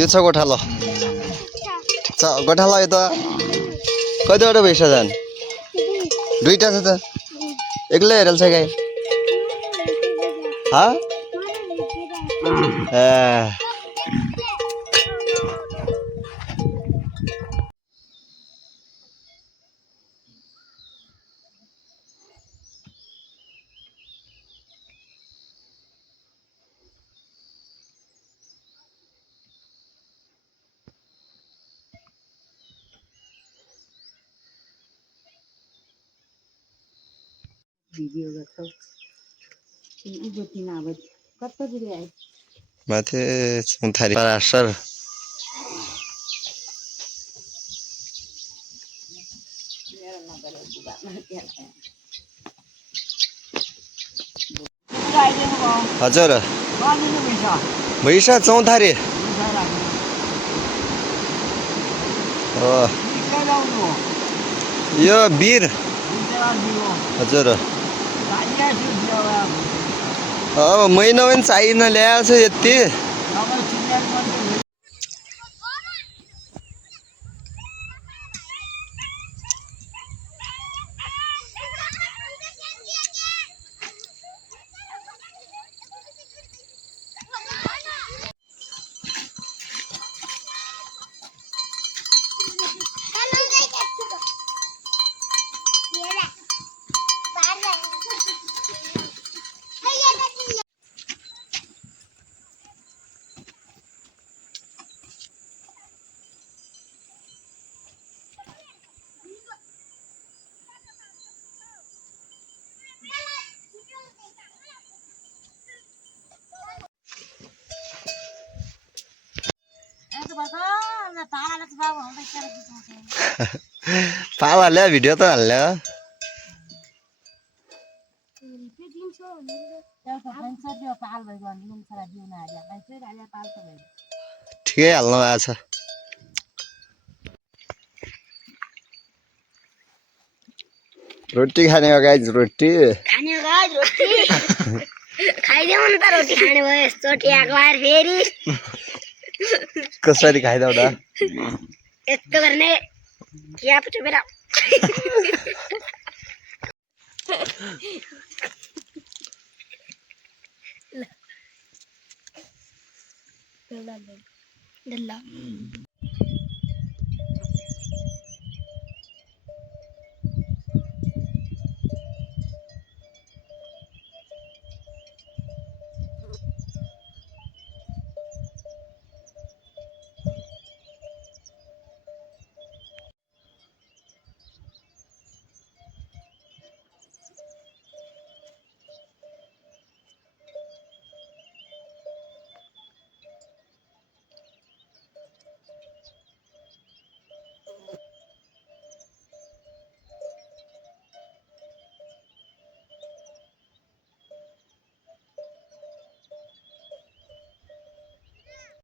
यो छ गोठालो छ गोठालो यो त कतिवटा भइसक्यो झन् दुईटा छ त एक्लै हेरेल छ गाई हा ए भिडियो गर्छौ इगो तिना अब कस्तो दिले आइ माथि सुन्थारी परासर हजुर भैसा चौथारी हो यो वीर हजुर अब महिना पनि चाहिन ल्याएको छु यति पाल हाल्यो भिडियो त हाल्यो ठिकै हाल्नु भएको छ रोटी खाने हो गाइज रोटी खाने हो गाइज रोटी खाइदेऊ नि त रोटी खाने भयो यस्तोटी आएको आएर फेरि कसरी खाइदाउ त यस्तो गर्ने क्या पो चुपेर ल